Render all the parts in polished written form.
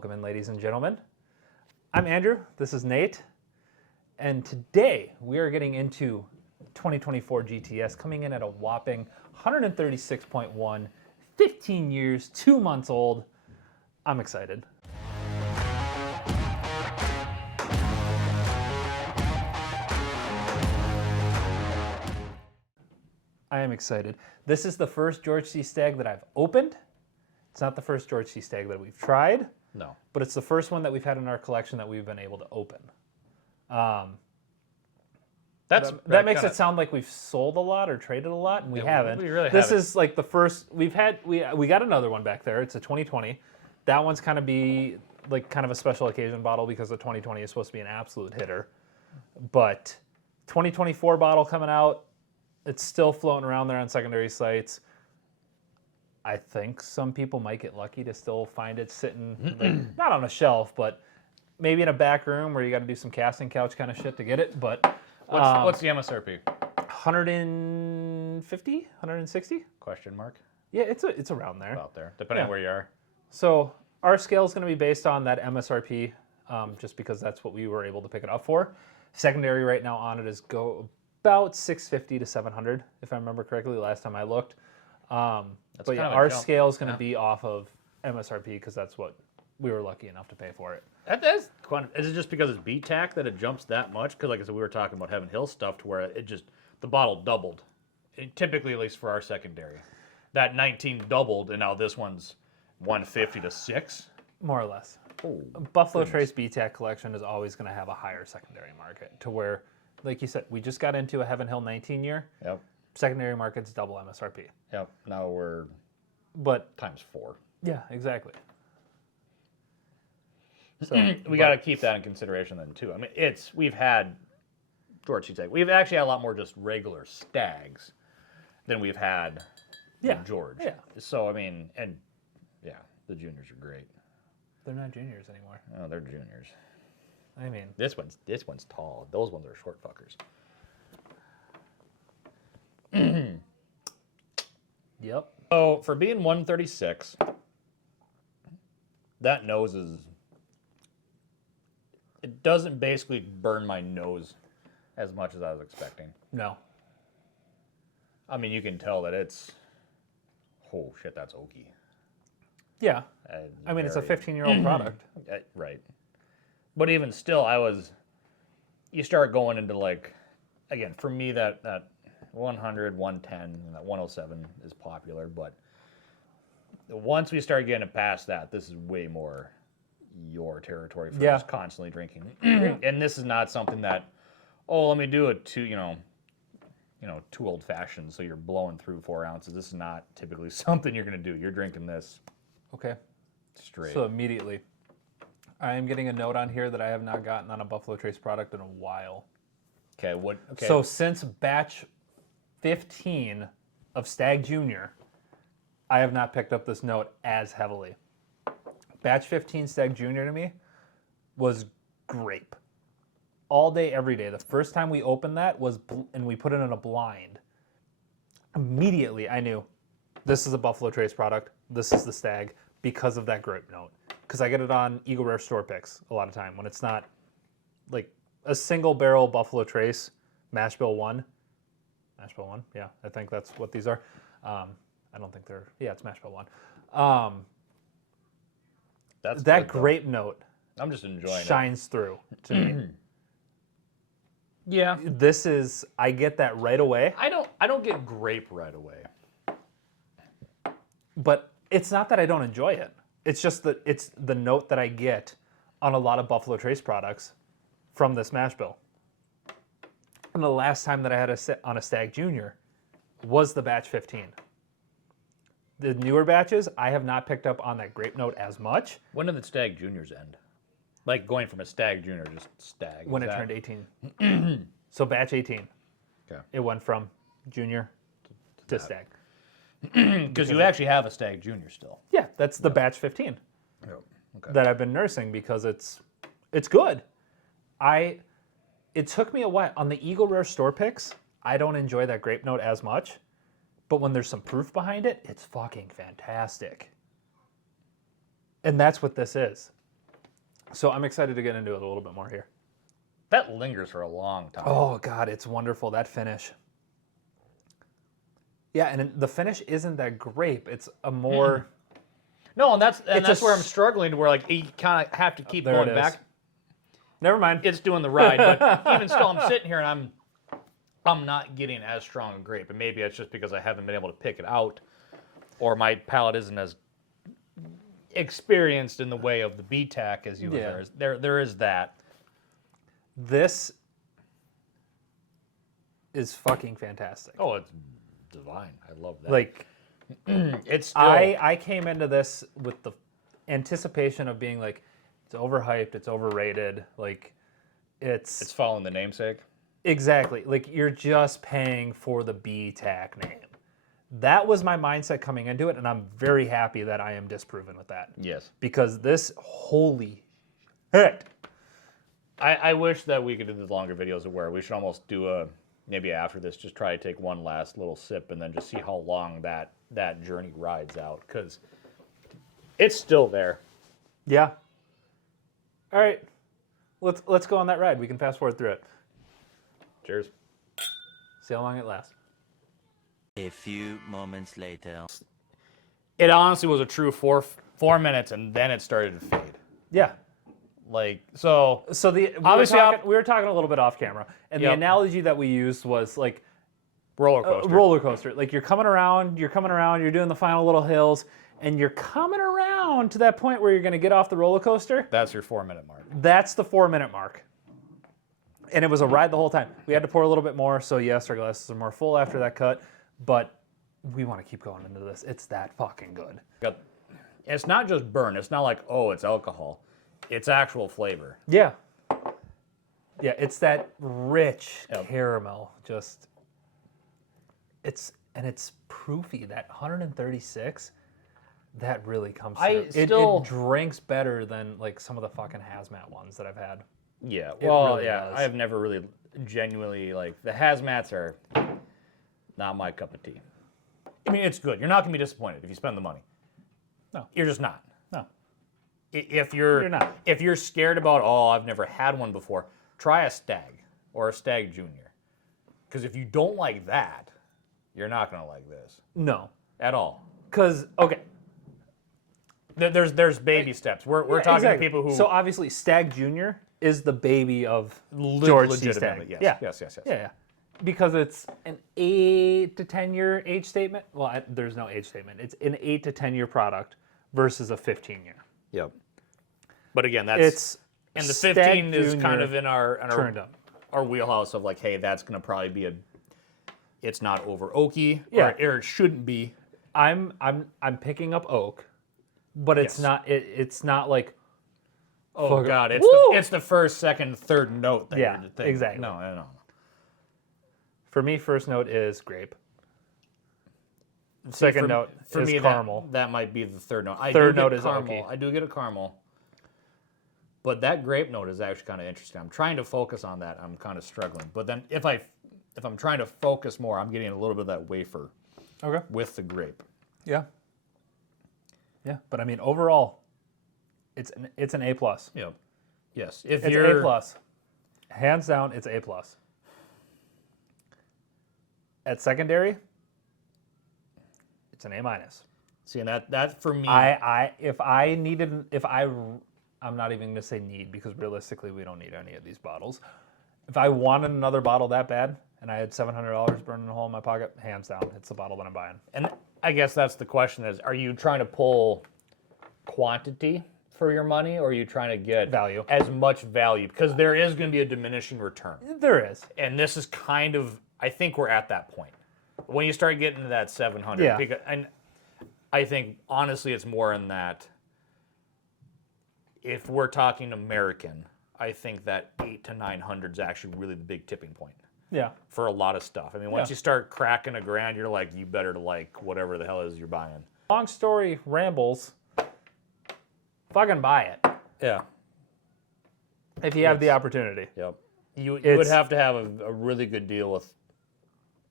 Welcome in, ladies and gentlemen. I'm Andrew, this is Nate, and today we are getting into 2024 GTS, coming in at a whopping 136.1, 15 years, 2 months old. I'm excited. I am excited. This is the first George T Stagg that I've opened. It's not the first George T Stagg that we've tried. No. But it's the first one that we've had in our collection that we've been able to open. That makes it sound like we've sold a lot or traded a lot, and we haven't. We really this haven't. is like the first we got another one back there. It's a 2020. That one's kind of a special occasion bottle because the 2020 is supposed to be an absolute hitter. But 2024 bottle coming out, it's still floating around there on secondary sites. I think some people might get lucky to still find it sitting, not on a shelf, but maybe in a back room where you got to do some casting couch kind of shit to get it. But what's the MSRP? 150, 160? Question mark. Yeah, it's around there. About there, depending on where you are. So our scale is going to be based on that MSRP, just because that's what we were able to pick it up for. Secondary right now on it is about 650 to 700, if I remember correctly. Last time I looked. But yeah, our scale is going to be off of MSRP because that's what we were lucky enough to pay for it. Is it just because it's beat tack that it jumps that much? Because like I said, we were talking about Heaven Hill stuff to where the bottle doubled. Typically, at least for our secondary. That 19 doubled, and now this one's 150 to 6? More or less. Oh, Buffalo Trace BTAC collection is always going to have a higher secondary market to where, like you said, we just got into a Heaven Hill 19 year. Yep. Secondary market's double MSRP. Yep. Now we're times 4. Yeah, exactly. So we got to keep that in consideration then too. I mean, we've had George T Stagg. We've actually had a lot more just regular stags than we've had George. Yeah. So I mean, and yeah, the juniors are great. They're not juniors anymore. Oh, they're juniors. I mean, this one's tall. Those ones are short fuckers. Yep. So for being 136, that nose it doesn't basically burn my nose as much as I was expecting. No. I mean, you can tell that oh shit, that's oaky. Yeah. I mean, it's a 15-year-old product. Right. But even still, you start going into like, again, for me that 100, 110, and that 107 is popular, but once we start getting past that, this is way more your territory for just constantly drinking. And this is not something that, let me do it too old fashioned, so you're blowing through 4 ounces. This is not typically something you're going to do. You're drinking this straight. So immediately, I am getting a note on here that I have not gotten on a Buffalo Trace product in a while. Okay. So since batch 15 of Stagg Jr., I have not picked up this note as heavily. Batch 15 Stagg Jr. to me was grape. All day, every day. The first time we opened that and we put it in a blind. Immediately, I knew this is a Buffalo Trace product. This is the Stagg because of that grape note. Because I get it on Eagle Rare store picks a lot of time when it's not like a single barrel Buffalo Trace Mash Bill 1. Mash Bill 1, yeah, I think that's what these are. I don't think they're, it's Mash Bill 1. That's that good, grape note I'm just enjoying shines through to me. Yeah. I get that right away. I don't get grape right away. But it's not that I don't enjoy it. It's just that it's the note that I get on a lot of Buffalo Trace products from this mash bill. And the last time that I had on a Stagg Jr. was the batch 15. The newer batches, I have not picked up on that grape note as much. When did the Stagg Juniors end? Like going from a Stagg Junior to just Stagg. When it turned 18. So batch 18. Okay. It went from Junior to Stagg. Because you actually have a Stagg Junior still. Yeah, that's the batch 15 Okay. that I've been nursing because it's good. It took me a while. On the Eagle Rare store picks, I don't enjoy that grape note as much. But when there's some proof behind it, it's fucking fantastic. And that's what this is. So I'm excited to get into it a little bit more here. That lingers for a long time. Oh, God, it's wonderful, that finish. Yeah, and the finish isn't that grape. It's a more... No, and that's It's where I'm struggling to where like you kind of have to keep There going it is. back. Never mind. It's doing the ride, but even still, I'm sitting here and I'm not getting as strong a grape, and maybe it's just because I haven't been able to pick it out, or my palate isn't as experienced in the way of the BTAC as you Yeah. are. There is that. This is fucking fantastic. Oh, it's divine. I love that. Like, it's still, I came into this with the anticipation of being like, it's overhyped, it's overrated, like, it's following the namesake. exactly, like, you're just paying for the BTAC name. That was my mindset coming into it, and I'm very happy that I am disproven with that. Yes. Because this, holy shit. I wish that we could do the longer videos of where we should almost do maybe after this, just try to take one last little sip and then just see how long that journey rides out, because it's still there. Yeah. All right, let's go on that ride. We can fast forward through it. Cheers. See how long it lasts. A few moments later. It honestly was a true 4 minutes, and then it started to fade. Yeah. Like, so So Obviously, we were talking a little bit off camera, and the Yep. analogy that we used was like roller a coaster. roller coaster. Like you're coming around, you're doing the final little hills, and you're coming around to that point where you're going to get off the roller coaster. That's your 4 minute mark. That's the 4 minute mark. And it was a ride the whole time. We had to pour a little bit more, so yes, our glasses are more full after that cut, but we want to keep going into this. It's that fucking good. It's not just burn. It's not like, oh, it's alcohol. It's actual flavor. Yeah. Yeah, it's that rich Yep. caramel. Just it's proofy. That 136, that really comes through. It drinks better than like some of the fucking hazmat ones that I've had. Yeah. It Well, really yeah. does. I have never really genuinely like the hazmats are not my cup of tea. I mean, it's good. You're not gonna be disappointed if you spend the money. No. You're just not. No. If you're not. If you're scared about, oh, I've never had one before, try a Stag or a Stag Junior. Because if you don't like that, you're not gonna like this No. at all. Cause okay. There's baby steps. We're talking Exactly. to people who So obviously Stag Junior is the baby of George T Stagg. Yes, Yeah. yes. Yeah. Because it's an 8 to 10 year age statement. Well, there's no age statement. It's an 8 to 10 year product versus a 15 year. Yep. But again, that's It's and the Stag 15 is Junior kind of in turned up. our wheelhouse of like, hey, that's gonna probably be it's not over oaky, Yeah. or it shouldn't be. I'm picking up oak, but it's Yes. not. It's not like. Oh Fuck. God, Woo! it's the first, second, third note that Yeah, you're thinking. exactly. No. For me, first note is grape. Second note for is me, caramel. That might be the third note. Third do get note is caramel. oaky. I do get a caramel. But that grape note is actually kind of interesting. I'm trying to focus on that. I'm kind of struggling. But then if I'm trying to focus more, I'm getting a little bit of that wafer Okay. with the grape. Yeah. Yeah, but I mean overall, it's an A plus. Yep. Yes. If It's you're A plus. Hands down, it's A plus. At secondary, it's an A minus. See, and that for me, I'm not even gonna say need because realistically we don't need any of these bottles. If I wanted another bottle that bad and I had $700 burning a hole in my pocket, hands down, it's the bottle that I'm buying. and I guess that's the question: is are you trying to pull quantity for your money, or are you trying to get Value. as much value? Because there is going to be a diminishing return, There is. and this is kind of, I think we're at that point when you start getting to that 700. Yeah. And I think honestly, it's more in that. If we're talking American, I think that 800 to 900 is actually really the big tipping point Yeah. for a lot of stuff. I mean, once Yeah. you start cracking a grand, you're like, you better like whatever the hell it is you're buying. Long story rambles. Fucking buy it Yeah. if you have the opportunity. Yep. You would It's- have to have a really good deal with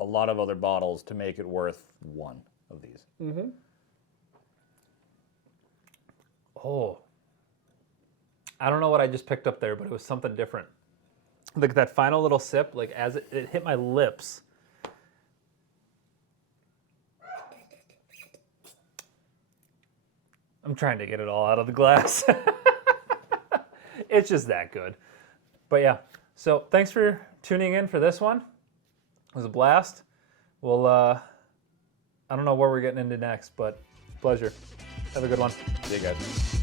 a lot of other bottles to make it worth one of these. Oh. I don't know what I just picked up there, but it was something different. Like that final little sip, like as it hit my lips. I'm trying to get it all out of the glass. It's just that good. But yeah, so thanks for tuning in for this one. It was a blast. We'll, I don't know where we're getting into next, but pleasure. Have a good one. See you guys.